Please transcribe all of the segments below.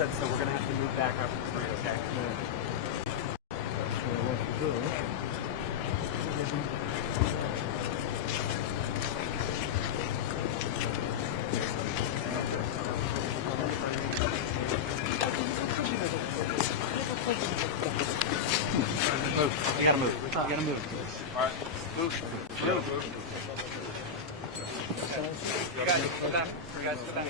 said, so we're going to have to move back up to 3, okay? We gotta move. We gotta move. All right, move. Move. You guys go back. You guys go back.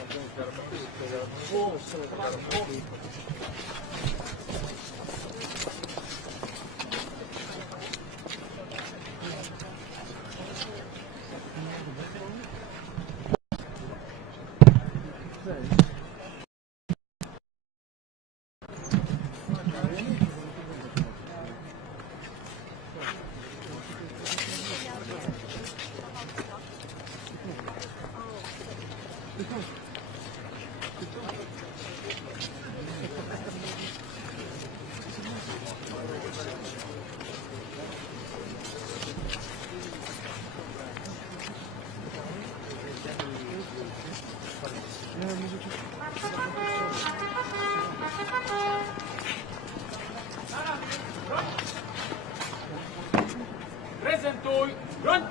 Prezentuj! Broń!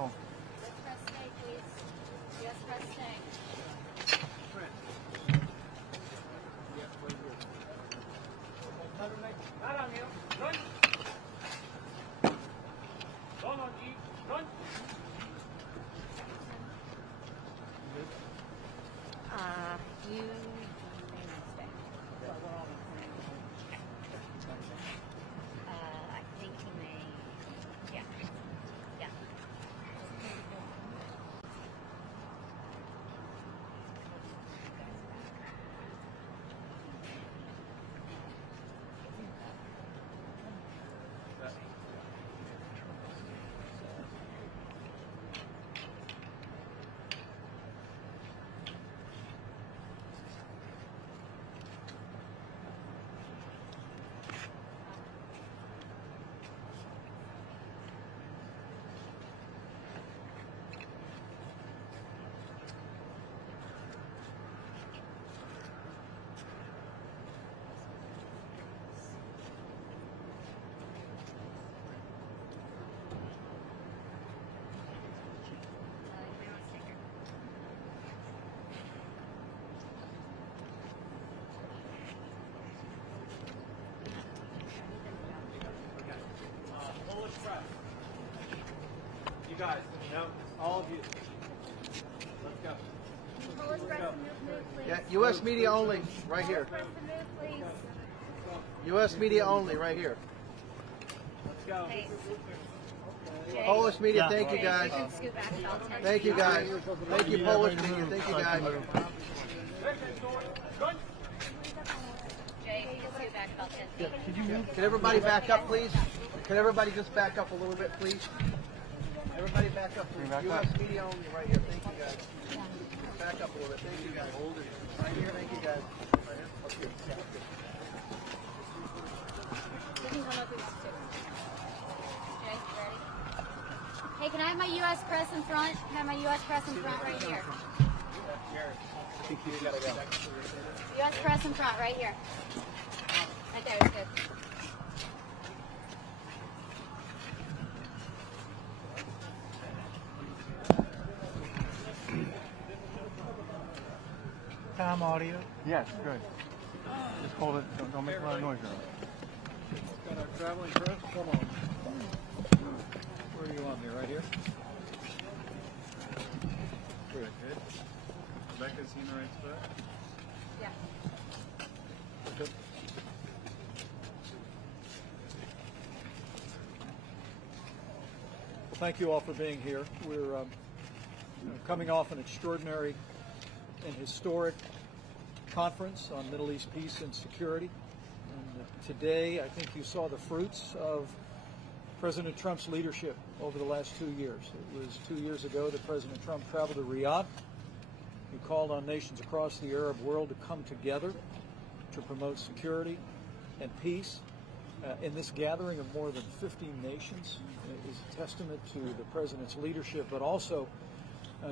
Oh. Let's press stay, please. Yes, press stay. Not on you. Run. Run on you. Run. You may not stay. I think he may. Yeah. Yeah. You may want to stick her. Okay. Polish press. You guys, no, all of you. Let's go. Polish press the move, please. Yeah, U.S. media only, right here. Press the move, please. U.S. media only, right here. Let's go. Hey. Jay. Polish media, thank you Jay, guys. you can scoot back about 10 Thank you feet. guys. Thank you, Polish media. Thank you guys. Run. Jay, you can scoot back about 10 feet. Can everybody back up, please? Can everybody just back up a little bit, please? Everybody back up, please. U.S. media only, right here. Thank you guys. Back up a little bit. Thank you guys. Hold it. Right here. Thank you guys. Right here. Okay. Yeah, okay. You can come up with us too. Jay, you ready? Hey, can I have my U.S. press in front? Can I have my U.S. press in front right here? You gotta go. U.S. press in front right here. Right there, it's good. Time audio? Yes, good. Just hold it. Don't make a lot of noise around it. Got our traveling press? Come on. Where are you on there? Right here? Good. Good. Rebecca's in the right spot? Yeah. Okay. Well, thank you all for being here. We're coming off an extraordinary and historic conference on Middle East peace and security. And today, I think you saw the fruits of President Trump's leadership over the last 2 years. It was 2 years ago that President Trump traveled to Riyadh. He called on nations across the Arab world to come together to promote security and peace. In this gathering of more than 50 nations is a testament to the President's leadership, but also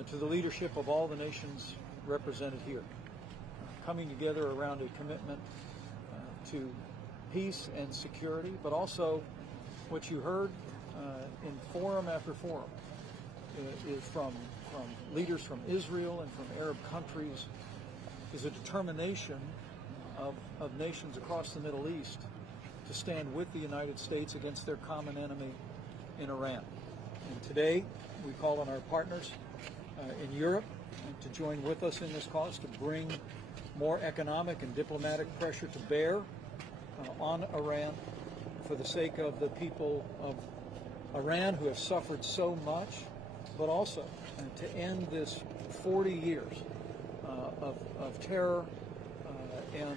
to the leadership of all the nations represented here, coming together around a commitment to peace and security, but also what you heard in forum after forum is from leaders from Israel and from Arab countries is a determination of nations across the Middle East to stand with the United States against their common enemy in Iran. And today we call on our partners in Europe to join with us in this cause to bring more economic and diplomatic pressure to bear on Iran for the sake of the people of Iran who have suffered so much, but also to end this 40 years of terror and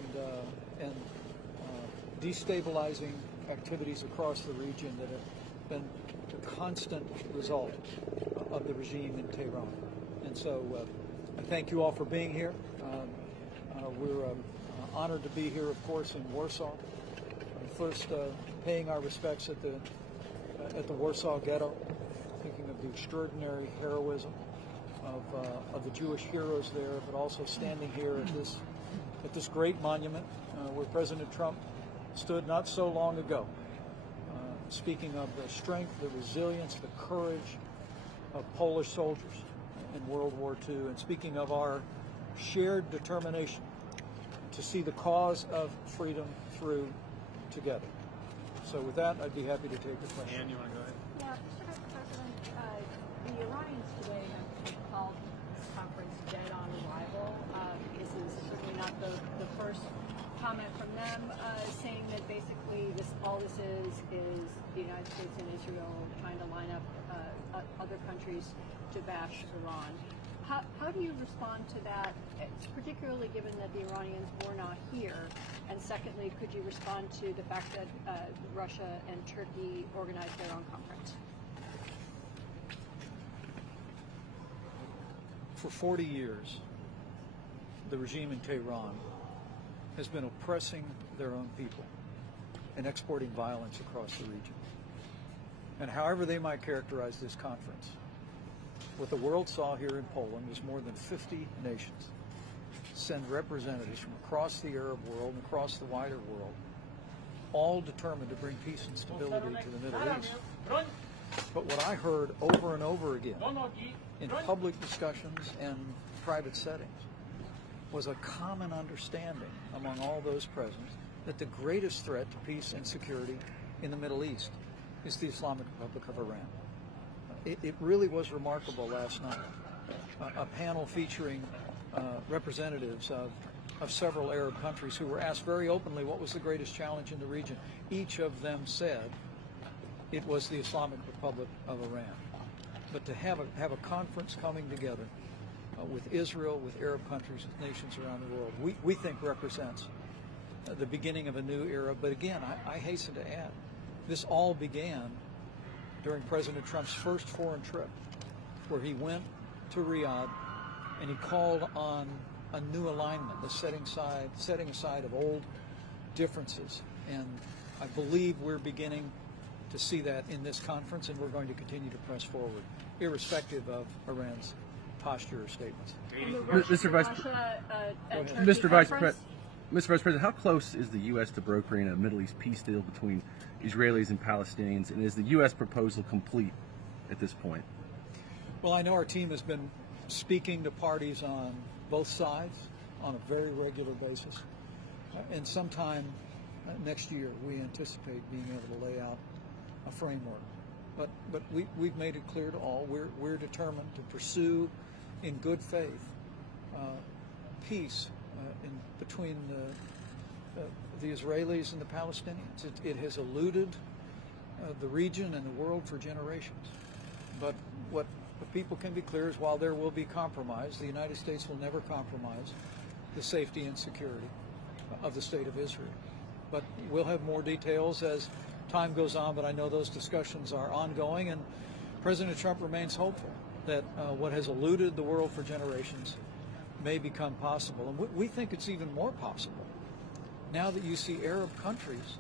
destabilizing activities across the region that have been the constant result of the regime in Tehran. And so I thank you all for being here. We're honored to be here, of course, in Warsaw. First, paying our respects at the Warsaw Ghetto, thinking of the extraordinary heroism of the Jewish heroes there, but also standing here at this great monument where President Trump stood not so long ago, speaking of the strength, the resilience, the courage of Polish soldiers in World War II, and speaking of our shared determination to see the cause of freedom through together. So with that, I'd be happy to take the question. Ann, you want to go ahead? Yeah, Mr. President, the Iranians today have called this conference dead on arrival. This is certainly not the first comment from them saying that basically all this is the United States and Israel trying to line up other countries to bash Iran. How do you respond to that, particularly given that the Iranians were not here? And secondly, could you respond to the fact that Russia and Turkey organized their own conference? For 40 years, the regime in Tehran has been oppressing their own people and exporting violence across the region. And however they might characterize this conference, what the world saw here in Poland was more than 50 nations send representatives from across the Arab world and across the wider world, all determined to bring peace and stability to the Middle East. But what I heard over and over again in public discussions and private settings was a common understanding among all those present that the greatest threat to peace and security in the Middle East is the Islamic Republic of Iran. It really was remarkable last night. A panel featuring representatives of several Arab countries who were asked very openly what was the greatest challenge in the region. Each of them said it was the Islamic Republic of Iran. But to have a conference coming together with Israel, with Arab countries, with nations around the world, we think represents the beginning of a new era. But again, I hasten to add, this all began during President Trump's first foreign trip, where he went to Riyadh and he called on a new alignment, the setting aside of old differences. And I believe we're beginning to see that in this conference, and we're going to continue to press forward, irrespective of Iran's posture or statements. Mr. Vice President, how close is the U.S. to brokering a Middle East peace deal between Israelis and Palestinians, and is the U.S. proposal complete at this point? Well, I know our team has been speaking to parties on both sides on a very regular basis, and sometime next year we anticipate being able to lay out a framework. But we've made it clear to all we're determined to pursue in good faith peace between the Israelis and the Palestinians. It has eluded the region and the world for generations. But what people can be clear is while there will be compromise, the United States will never compromise the safety and security of the state of Israel. But we'll have more details as time goes on, but I know those discussions are ongoing, and President Trump remains hopeful that what has eluded the world for generations may become possible. And we think it's even more possible now that you see Arab countries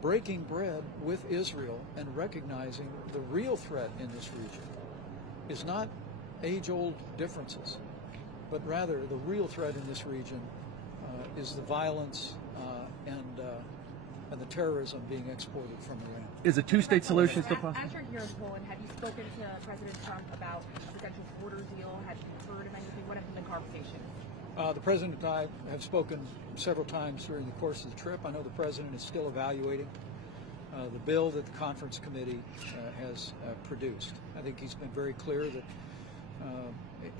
breaking bread with Israel and recognizing the real threat in this region is not age-old differences, but rather the real threat in this region is the violence and the terrorism being exported from Iran. Is a two-state solution still possible? As you're here in Poland, have you spoken to President Trump about a potential border deal? Have you heard of anything? What have been the conversations? The President and I have spoken several times during the course of the trip. I know the President is still evaluating the bill that the conference committee has produced. I think he's been very clear that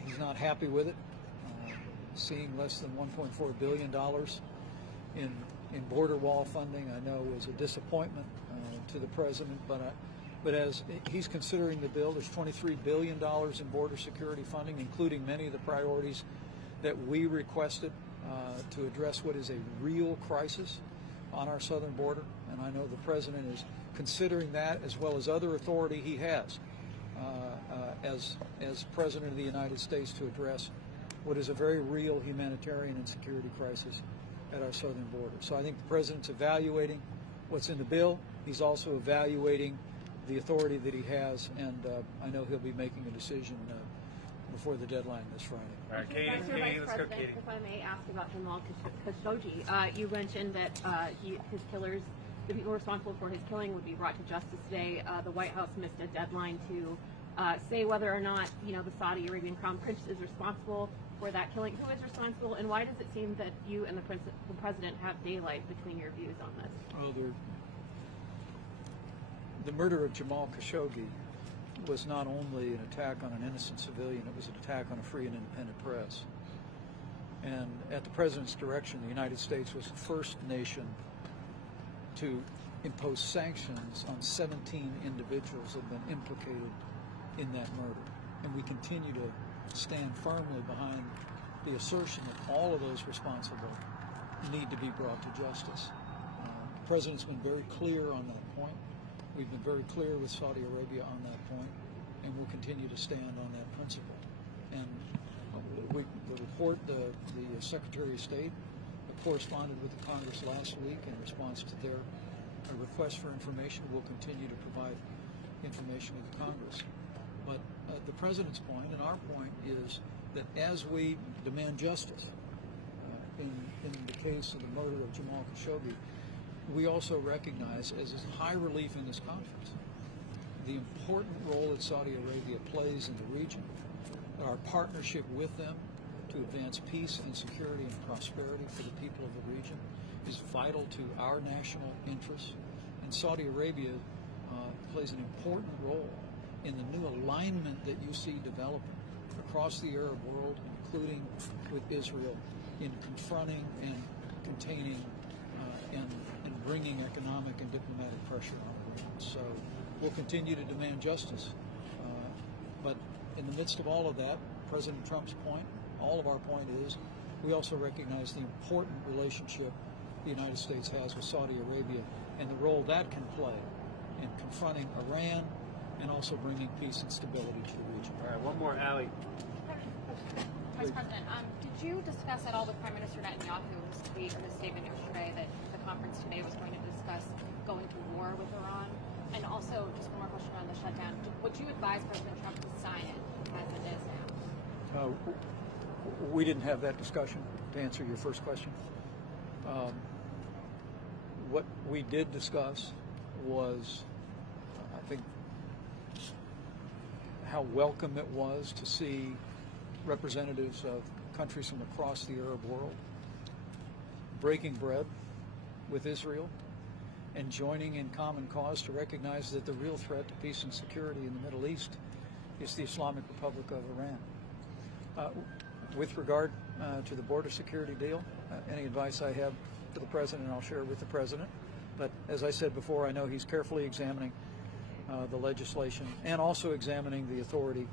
he's not happy with it. Seeing less than $1.4 billion in border wall funding, I know, was a disappointment to the President. But as he's considering the bill, there's $23 billion in border security funding, including many of the priorities that we requested to address what is a real crisis on our southern border. And I know the President is considering that, as well as other authority he has as President of the United States, to address what is a very real humanitarian and security crisis at our southern border. So I think the President's evaluating what's in the bill. He's also evaluating the authority that he has, and I know he'll be making a decision before the deadline this Friday. All right, Katie, let's go, Katie. If I may ask about Jamal Khashoggi, you mentioned that his killers the people responsible for his killing would be brought to justice today. The White House missed a deadline to say whether or not, the Saudi Arabian Crown Prince is responsible for that killing. Who is responsible, and why does it seem that you and the president have daylight between your views on this? Well, the murder of Jamal Khashoggi was not only an attack on an innocent civilian, it was an attack on a free and independent press. And at the president's direction, the United States was the first nation to impose sanctions on 17 individuals that have been implicated in that murder. And we continue to stand firmly behind the assertion that all of those responsible need to be brought to justice. The president's been very clear on that point. We've been very clear with Saudi Arabia on that point, and we'll continue to stand on that principle. And the report, the Secretary of State corresponded with the Congress last week in response to their request for information. We'll continue to provide information to the Congress. But the President's point and our point is that as we demand justice in the case of the murder of Jamal Khashoggi, we also recognize, as is high relief in this conference, the important role that Saudi Arabia plays in the region. Our partnership with them to advance peace and security and prosperity for the people of the region is vital to our national interests. And Saudi Arabia plays an important role in the new alignment that you see developing across the Arab world, including with Israel, in confronting and containing and bringing economic and diplomatic pressure on Iran. So we'll continue to demand justice. But in the midst of all of that, President Trump's point, all of our point is, we also recognize the important relationship the United States has with Saudi Arabia and the role that can play in confronting Iran and also bringing peace and stability to the region. All right, one more, Allie. Vice President, did you discuss at all with Prime Minister Netanyahu's tweet or his statement yesterday that the conference today was going to discuss going to war with Iran? And also, just one more question on the shutdown. Would you advise President Trump to sign it as it is now? We didn't have that discussion, to answer your first question. What we did discuss was, I think, how welcome it was to see representatives of countries from across the Arab world breaking bread with Israel and joining in common cause to recognize that the real threat to peace and security in the Middle East is the Islamic Republic of Iran. With regard to the border security deal, any advice I have to the President, I'll share with the President. But as I said before, I know he's carefully examining the legislation and also examining the authority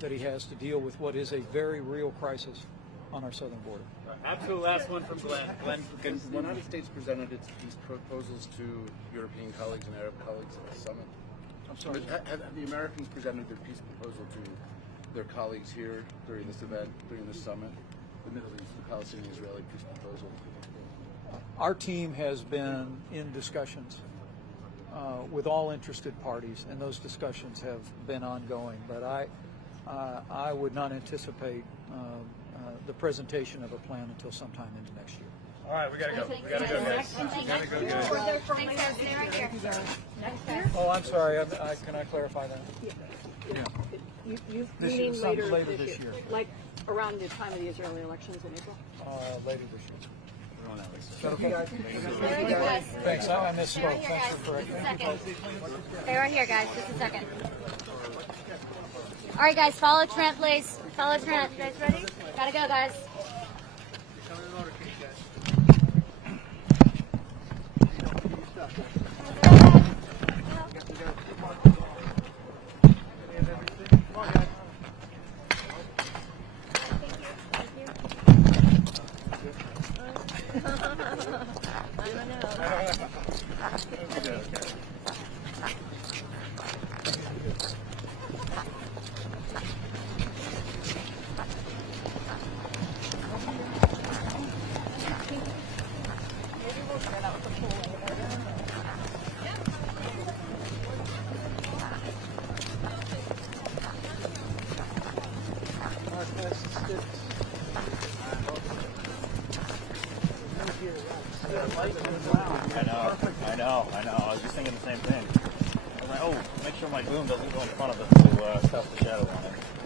that he has to deal with what is a very real crisis on our southern border. Absolute last one from Glenn. The United States presented these proposals to European colleagues and Arab colleagues at the summit. I'm sorry. Have the Americans presented their peace proposal to their colleagues here during this event, during this summit? The Middle East, the Palestinian-Israeli peace proposal. Our team has been in discussions with all interested parties, and those discussions have been ongoing. But I would not anticipate the presentation of a plan until sometime into next year. All right, we gotta go. We gotta go, guys. We gotta go, guys. Thanks, guys. Stay right here. Oh, I'm sorry. Can I clarify that? Yeah. You This mean year, later this year. Like around the time of the Israeli elections in April? Later this year. Is that Stay right here, guys. Thanks. I misspoke. Stay right here, Thanks guys. for correcting Just me. a second. Stay right here, guys. Just a second. All right, guys. Follow Trent, please. Follow Trent. You guys ready? Gotta go, guys. I was just thinking the same thing. I was like, oh, make sure my boom doesn't go in front of it to cast the shadow on it.